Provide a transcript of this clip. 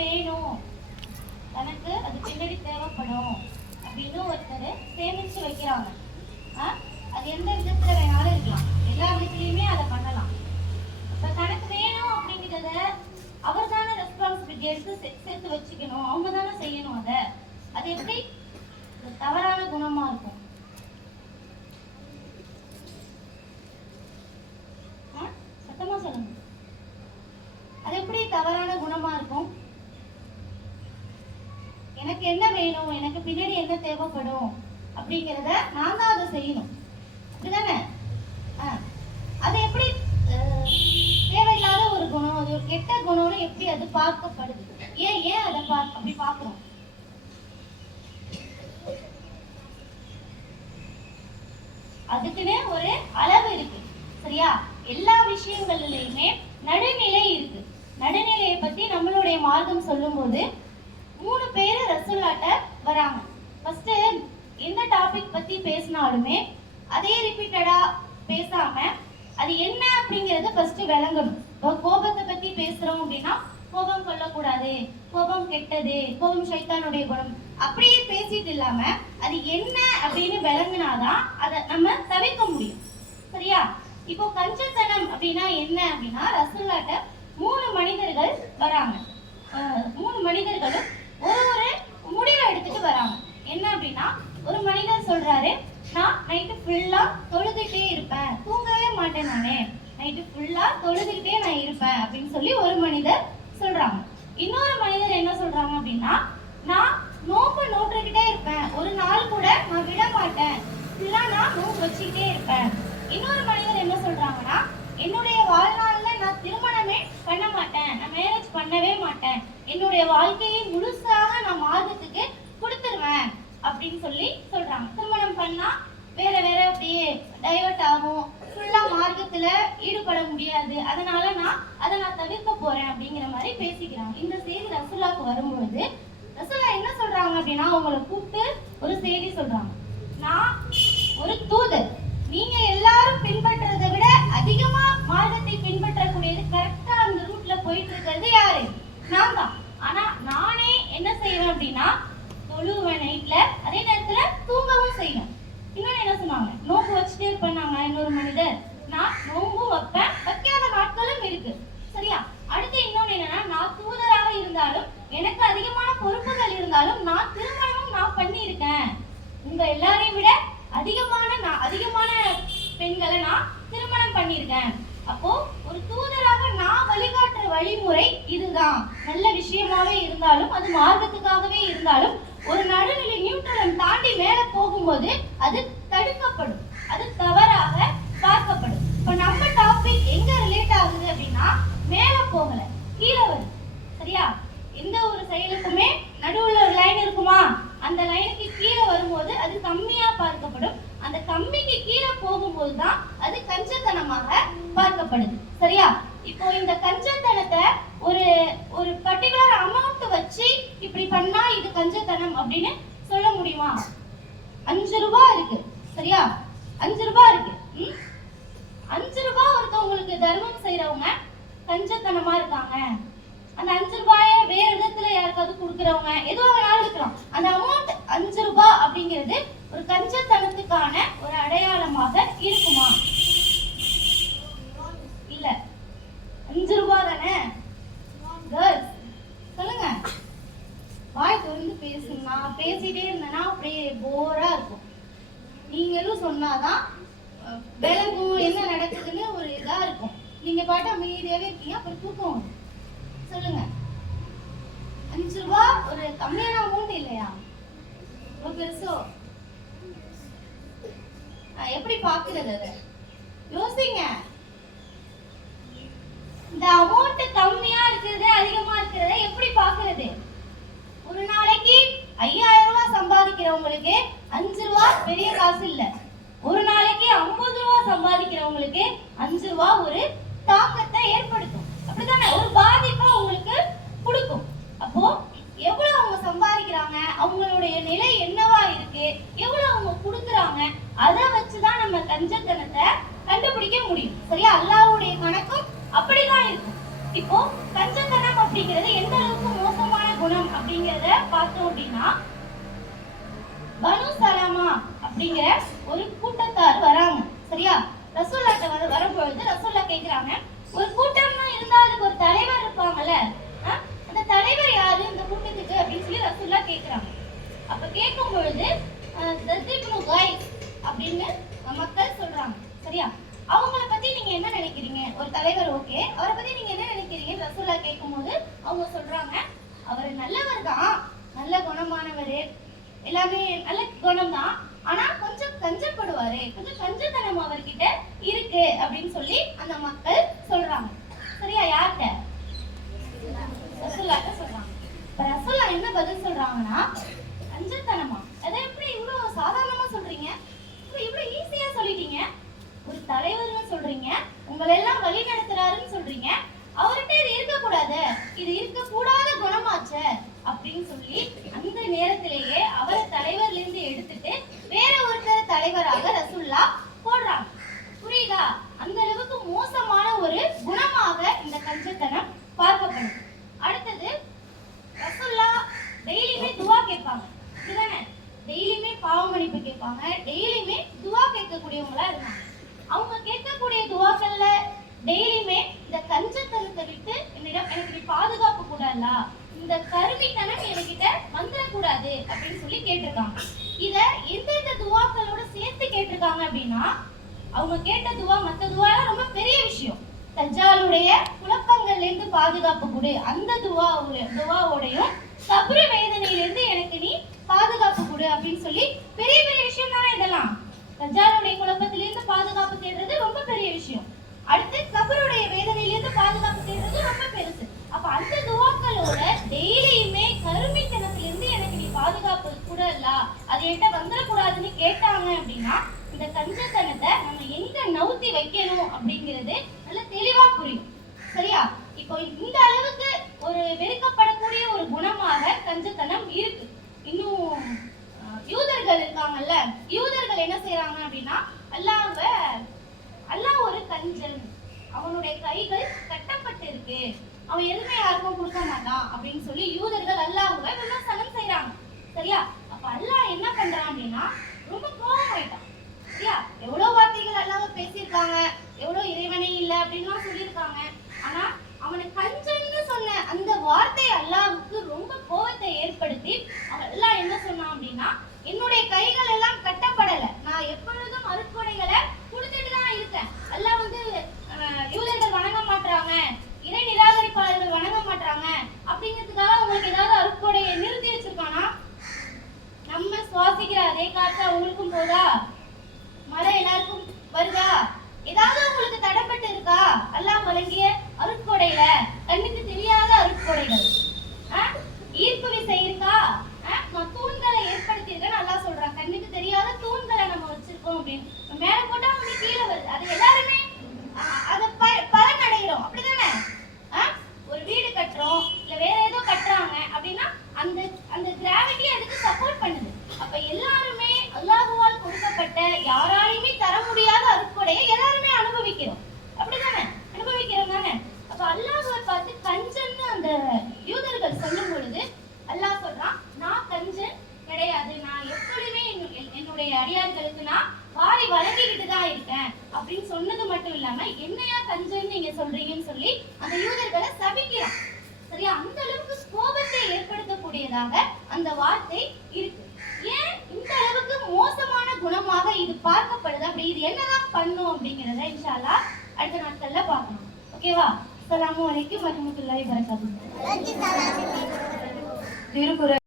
வேணும், தனக்கு அது பின்னாடி தேவைப்படும் அப்படின்னு ஒருத்தர் சேமிச்சு வைக்கிறாங்க. அது எந்த விதத்துல வேணாலும் இருக்கலாம், எல்லா விதத்துலயுமே அதை பண்ணலாம். இப்ப தனக்கு வேணும் அப்படிங்கிறத அவர் தானே ரெஸ்பான்சிபிலிட்டி எடுத்து சேர்த்து வச்சுக்கணும், அவங்க தானே செய்யணும். அது எப்படி தவறான குணமா இருக்கும்? சத்தமா சொல்லுங்க, அது எப்படி தவறான குணமா இருக்கும்? எனக்கு என்ன வேணும், எனக்கு பின்னாடி என்ன தேவைப்படும் அப்படிங்கிறத நான் தான் அதை செய்யணும், அப்படிதானே? அது எப்படி தேவையில்லாத ஒரு குணம், அது ஒரு கெட்ட குணம்னு எப்படி அது பார்க்கப்படுது? ஏன் அதை அப்படி பார்க்கிறோம்? அதுக்குன்னு ஒரு அளவு இருக்கு, சரியா? எல்லா விஷயங்களிலுமே நடுநிலை இருக்கு. நடுநிலையை பத்தி நம்மளுடைய மார்க்கம் சொல்லும் போது 3 பேரு ரசூலுல்லாஹ்ட்ட வராங்க. ஃபர்ஸ்ட் எந்த டாபிக் பத்தி பேசினாலுமே அதே ரிப்பீட்டடா பேசாம அது என்ன அப்படிங்கறது ஃபர்ஸ்ட் விளங்கணும். கோபத்தை பத்தி பேசுறோம் அப்படின்னா கோபம் கொள்ளக்கூடாது, கோபம் கெட்டது, கோபம் சைத்தானுடைய குணம் அப்படியே பேசிட்டு இல்லாம அது என்ன அப்படின்னு விளங்குனாதான் அதை நம்ம தவிர்க்க முடியும், சரியா? இப்போ கஞ்சத்தனம் அப்படின்னா என்ன அப்படின்னா, ரசூலுல்லாஹ்ட்ட 3 மனிதர்கள் வராங்க. 3 மனிதர்களும் ஒரு முடிவை எடுத்துட்டு வராங்க. என்ன அப்படின்னா, ஒரு மனிதர் சொல்றாரு, நான் நைட்டு ஃபுல்லா தொழுதுகிட்டே இருப்பேன், தூங்கவே மாட்டேன், நானே நைட்டு ஃபுல்லா தொழுதுகிட்டே நான் இருப்பேன் அப்படின்னு சொல்லி ஒரு மனிதர் சொல்றாங்க. இன்னொரு மனிதர் என்ன சொல்றாங்க அப்படின்னா, நான் நோன்பு நோட்டுக்கிட்டே இருப்பேன், ஒரு நாள் கூட நான் விட மாட்டேன், ஃபுல்லா நான் நோன்பு வச்சுக்கிட்டே இருப்பேன். இன்னொரு மனிதர் என்ன சொல்றாங்கன்னா, என்னுடைய வாழ்நாள்ல நான் திருமணமே பண்ண மாட்டேன், நான் மேரேஜ் பண்ணவே மாட்டேன், என்னுடைய வாழ்க்கையை முழுசாக நான் மார்க்கத்துக்கு கொடுத்துருவேன் அப்படின்னு சொல்லி சொல்றாங்க. திருமணம் பண்ணா வேற வேற அப்படியே டைவர்ட் ஆகும், ஃபுல்லா மார்க்கத்துல ஈடுபட முடியாது, அதனால அதை தவிர்க்க போறேன் அப்படிங்கிற மாதிரி பேசிக்கிறாங்க. இந்த செய்தி ரசூலுல்லாஹ்க்கு வரும்பொழுது ரசூலுல்லாஹ் என்ன சொல்றாங்க அப்படின்னா, அவங்களை கூப்பிட்டு ஒரு செய்தி சொல்றாங்க. நான் ஒரு தூதர், நீங்க எல்லாரும் பின்பற்றதை விட அதிகமா மார்க்கத்தை பின்பற்றக்கூடியது, கரெக்டா அந்த ரூட்ல போயிட்டு இருக்கிறது யாரு? நான் தான். ஆனா நானே என்ன செய்வேன் அப்படின்னா, தொழுவேன் நைட்ல, அதே நேரத்துல தூங்கவும் செய்வேன். இன்னொன்னு என்ன சொன்னாங்க, நோம்பு வச்சுட்டே இருப்பேன்னாங்க இன்னொரு மனிதர். நான் நோம்பும் வைப்பேன், வைக்காத நாட்களும் இருக்கு, சரியா? அடுத்து இன்னொன்னு என்னன்னா, நான் தூதராக இருந்தாலும் எனக்கு அதிகமான பொறுப்புகள் இருந்தாலும் நான் திருமணமும் நான் பண்ணியிருக்கேன், உங்க எல்லாரையும் விட அதிகமான பெண்களை நான் திருமணம் பண்ணியிருக்கேன். அப்போ ஒரு தூதராக நான் வழிகாட்டுற வழிமுறை இதுதான். நல்ல விஷயமாவே இருந்தாலும், அது மார்க்கத்துக்காகவே இருந்தாலும், ஒரு நடுநிலை நியூட்ரலை தாண்டி மேல போகும்போது அது தடுக்கப்படும், அது தவறாக பார்க்கப்படும். இப்ப நம்ம டாபிக் எங்க ரிலேட் ஆகுது அப்படின்னா, மேல போகல, கீழே வருது, சரியா? எந்த ஒரு செயலுக்குமே நடுவுல ஒரு லைன் இருக்குமா, அந்த லைனுக்கு கீழே வரும்போது அது கம்மியா பார்க்கப்படும், அந்த கம்மிக்கு கீழே போகும்போது தான் அது கஞ்சத்தனமாக பார்க்கப்படுது, சரியா? இப்போ இந்த கஞ்சத்தனத்தை ஒரு பர்டிகுலர் அமௌண்ட் வச்சு இப்படி பண்ணா இது கஞ்சத்தனம் அப்படின்னு சொல்ல முடியுமா? 5 ரூபாய் இருக்கு, சரியா? 5 ரூபாய் இருக்கு, 5 ரூபாய் ஒருத்தவங்களுக்கு தர்மம் செய்யறவங்க கஞ்சத்தனமா இருக்காங்க. அந்த 5 ரூபாயை வேற விதத்துல யாருக்காவது கொடுக்கறவங்க எதுவும் வேணாலும் இருக்கலாம். அந்த அமௌண்ட் 5 ரூபாய் அப்படிங்கிறது ஒரு கஞ்சத்தனத்துக்கான ஒரு அடையாளமாக இருக்குமா? இல்ல, 5 ரூபாய் தானே. கேர்ள்ஸ் சொல்லுங்க, வாய் திறந்து பேசுங்க. நான் பேசிட்டே இருந்தேன்னா அப்படியே போரா இருக்கும், நீங்களும் சொன்னாதான் விளங்கும் என்ன நடக்குதுன்னு ஒரு இதா இருக்கும். நீங்க பாட்டு அமைதியாவே இருக்கீங்க, அப்புறம் தூக்கம். சொல்லுங்க, 5 ரூபாய் ஒரு கம்மியான அமௌண்ட் இல்லையா? ரொம்ப பெருசோ? எப்படி பாக்குறது? அதை யோசிங்க. இந்த அமௌண்ட் கம்மியா இருக்கிறது அதிகமா இருக்கிறத எப்படி பாக்குறது? ஒரு நாளைக்கு 5000 ரூபாய் சம்பாதிக்கிறவங்களுக்கு 5 ரூபாய் பெரிய காசு இல்ல. ஒரு நாளைக்கு 50 ரூபாய் சம்பாதிக்கிறவங்களுக்கு 5 ரூபாய் ஒரு தாக்கத்தை ஏற்படுத்தும், அப்படித்தானே? ஒரு பாதிப்பை உங்களுக்கு கொடுக்கும். அப்போ எவ்வளவு அவங்க சம்பாதிக்கிறாங்க, அவங்களுடைய நிலை என்னவா இருக்கு, எவ்வளவு அவங்க கொடுக்குறாங்க, அதை வச்சுதான் நம்ம கஞ்சத்தனத்தை கண்டுபிடிக்க முடியும், சரியா? அல்லாஹ்வுடைய கணக்கும் அப்படிதான் இருக்கும். இப்போ கஞ்சத்தனம் அப்படிங்கிறது எந்த அளவுக்கு மோசமா குணம் அப்படிங்கிறத பார்த்தோம் அப்படின்னா, பனு சலமா அப்படிங்கிற ஒரு கூட்டத்தார் வராங்க. சரியா? ரசூல்லாட்ட வரும்பொழுது ரசூல்லா கேக்குறாங்க, ஒரு கூட்டம்னா இருந்தா அதுக்கு ஒரு தலைவர் இருப்பாங்கல்ல, அந்த தலைவர் யாரு இந்த கூட்டத்துக்கு அப்படின்னு சொல்லி ரசூல்லா கேக்குறாங்க. அப்ப கேட்கும் பொழுது அப்படின்னு மக்கள் சொல்றாங்க. சரியா? அவங்கள பத்தி நீங்க என்ன நினைக்கிறீங்க? ஒரு தலைவர் ஓகே, அவரை பத்தி நீங்க என்ன நினைக்கிறீங்க? ரசூல்லா கேட்கும்போது அவங்க சொல்றாங்க, அவர் நல்லவர் தான், நல்ல குணமானவர், எல்லாமே நல்ல குணம் தான், ஆனா கொஞ்சம் கஞ்சப்படுவாரு, கொஞ்சம் கஞ்சத்தனம் அவர்கிட்ட இருக்கு அப்படின்னு சொல்லி அந்த மக்கள் சொல்றாங்க. சரியா? யார்கிட்ட? ரசூல்லாட்ட சொல்றாங்க. இப்ப ரசூல்லா என்ன பதில் சொல்றாங்கன்னா, கஞ்சத்தனமா? அதை எப்படி இவ்வளவு சாதாரணமா சொல்றீங்க? இவ்வளவு ஈஸியா சொல்லிட்டீங்க. ஒரு தலைவர்னு சொல்றீங்க, உங்களை எல்லாம் வழி நடத்துறாருன்னு சொல்றீங்க, அவர்கிட்ட இது இருக்கக்கூடாது, இது இருக்கக்கூடாத குணமாச்சே அப்படின்னு சொல்லி அந்த நேரத்திலேயே அவரை தலைவர்ல இருந்து எடுத்துட்டு வேற ஒருத்தர் தலைவராக ரசூல்லா போடுறாங்க. புரியுதா? அந்த அளவுக்கு மோசமான ஒரு குணமாக இந்த கஞ்சத்தனம் பார்க்கப்படும். அடுத்தது, ரசூல்லா டெய்லியுமே துவா கேட்பாங்க. இதுதானே? டெய்லியுமே பாவ மன்னிப்பு கேட்பாங்க, டெய்லியுமே துவா கேட்கக்கூடியவங்களா இருந்தாங்க. அவங்க கேட்கக்கூடிய துவாக்கள்ல டெய்லியுமே இந்த கஞ்சத்தனத்தை விட்டு எனக்கு நீ பாதுகாப்பு கூடாதுல, இந்த கருமித்தனம் என்கிட்ட வந்துடக்கூடாது அப்படின்னு சொல்லி கேட்டிருக்காங்க. இத எந்தெந்த துவாக்களோட சேர்த்து கேட்டிருக்காங்க அப்படின்னா, அவங்க கேட்ட துவா மற்ற துவாலாம் ரொம்ப பெரிய விஷயம். தஜ்ஜாலுடைய குழப்பங்கள்ல இருந்து பாதுகாப்பு கொடு, அந்த துவாவோடையும் கபர வேதனையிலிருந்து எனக்கு நீ பாதுகாப்பு கொடு அப்படின்னு சொல்லி பெரிய பெரிய விஷயம் தானே இதெல்லாம். தஜ்ஜாலுடைய குழப்பத்திலிருந்து பாதுகாப்பு தேடுறது ரொம்ப பெரிய விஷயம். அடுத்து கபருடைய வேதனையிலிருந்து பாதுகாப்பு தேடுறது ரொம்ப பெருசு. அப்ப அந்த துவாக்களோட டெய்லியுமே கருமித்தனத்திலிருந்து எனக்கு நீ பாதுகாப்பு கூட இல்ல, அது என்கிட்ட வந்துடக்கூடாதுன்னு கேட்டாங்க அப்படின்னா, இந்த கஞ்சத்தனத்தை நம்ம எங்க நவுத்தி வைக்கணும் அப்படிங்கிறது நல்ல தெளிவா புரியும். சரியா? இப்போ இந்த அளவுக்கு ஒரு வெறுக்கப்படக்கூடிய ஒரு குணமாக கஞ்சத்தனம் இருக்கு. இன்னும் யூதர்கள் இருக்காங்கல்ல, யூதர்கள் என்ன செய்யறாங்க அப்படின்னா, அல்லாஹ் ஒரு கஞ்சன், அவனுடைய கைகள் கட்டப்பட்டு இருக்கு, அவன் எதுவுமே யாருக்கும் கொடுக்க மாட்டான் அப்படின்னு சொல்லி யூதர்கள் அல்லாஹ்வை விமர்சனம் செய்யறாங்க. சரியா? அப்ப அல்லாஹ் என்ன பண்றான் அப்படின்னா, ரொம்ப கோபம் ஆயிட்டான். சரியா? எவ்வளவு வார்த்தைகள் அல்லாஹ் பேசியிருக்காங்க, எவ்வளவு இறைவனே இல்லை அப்படின்லாம் சொல்லியிருக்காங்க. ஆனா அவனை கஞ்சன்னு சொன்ன அந்த வார்த்தை அல்லாஹ்வுக்கு ரொம்ப கோபத்தை ஏற்படுத்தி அல்லாஹ் என்ன சொன்னான் அப்படின்னா, என்னுடைய கைகள் எல்லாம் கட்டப்படல, நான் எப்பொழுதும் அருட்கொடைகளை கொடுத்துட்டு தான் இருக்கேன். அல்லாஹ் யூதர்கள் வணங்க மாட்டாங்க, இறை நிராகரிப்பாளர்கள் வணங்க மாட்டாங்க அப்படிங்கிறதுக்காக உங்களுக்கு ஏதாவது அருட்கொடையை நிறுத்தி வச்சிருக்கானா? நம்ம சுவாசிக்கிற அதே காற்று அவங்களுக்கும் போதா? மழை எல்லாருக்கும் வருதா? ஏதாவது உங்களுக்கு தடைப்பட்டு இருக்கா? அல்லாஹ் வழங்கிய அருட்கொடையில கண்ணுக்கு தெரியாத அருட்கொடைகள், ஈர்ப்பு விசை இருக்கா? தூண்களை ஏற்படுத்தி இருக்கேன்னு அல்லாஹ் சொல்றான். கண்ணுக்கு தெரியாத தூண்களை நம்ம வச்சிருக்கோம் அப்படின்னு மேல போட்டா அவங்க கீழே வருது, அது எல்லாருமே அதை பலன் அடைகிறோம். அப்படிதானே? ஒரு வீடு கட்டுறோம், இல்ல வேற ஏதோ கட்டுறாங்க அப்படின்னா அந்த அந்த கிராவிட்டி அதுக்கு சப்போர்ட் பண்ணுது. அப்ப எல்லாருமே அல்லாஹ்வால் கொடுக்கப்பட்ட யாராலையுமே தர முடியாத அருட்கொடையை எல்லாருமே அனுபவிக்கிறோம். அப்படிதானே? அனுபவிக்கிறோம் தானே? அப்ப அல்லாஹ்வை பார்த்து கஞ்சன்னு அந்த யூதர்கள் சொல்லும் பொழுது அல்லாஹ் சொல்றான், நான் கஞ்சன் கிடையாது, நான் எப்பொழுதுமே என்னுடைய அடியார்களுக்கு நான் வாரி வழங்கிக்கிட்டு தான் இருக்கேன் அப்படின்னு சொன்னது மட்டும் இல்லாம, என்னையா கஞ்சன்னு நீங்க சொல்றீங்கன்னு சொல்லி அந்த யூதர்களை சபிக்கிறான். சரியா? அந்த அளவுக்கு கோபத்தை ஏற்படுத்தக்கூடியதாக அந்த வார்த்தை இருக்கு. ஏன் இந்த அளவுக்கு மோசமான குணமாக இது பார்க்கப்படுது? அப்படி இது என்னதான் பண்ணும் அப்படிங்கிறத இன்ஷா அல்லாஹ் அடுத்த நாட்கள்ல பார்க்கணும். ஓகேவா? அஸ்ஸலாமு அலைக்கும் வரஹ்மத்துல்லாஹி வபரகாத்துஹு. திருக்குறள்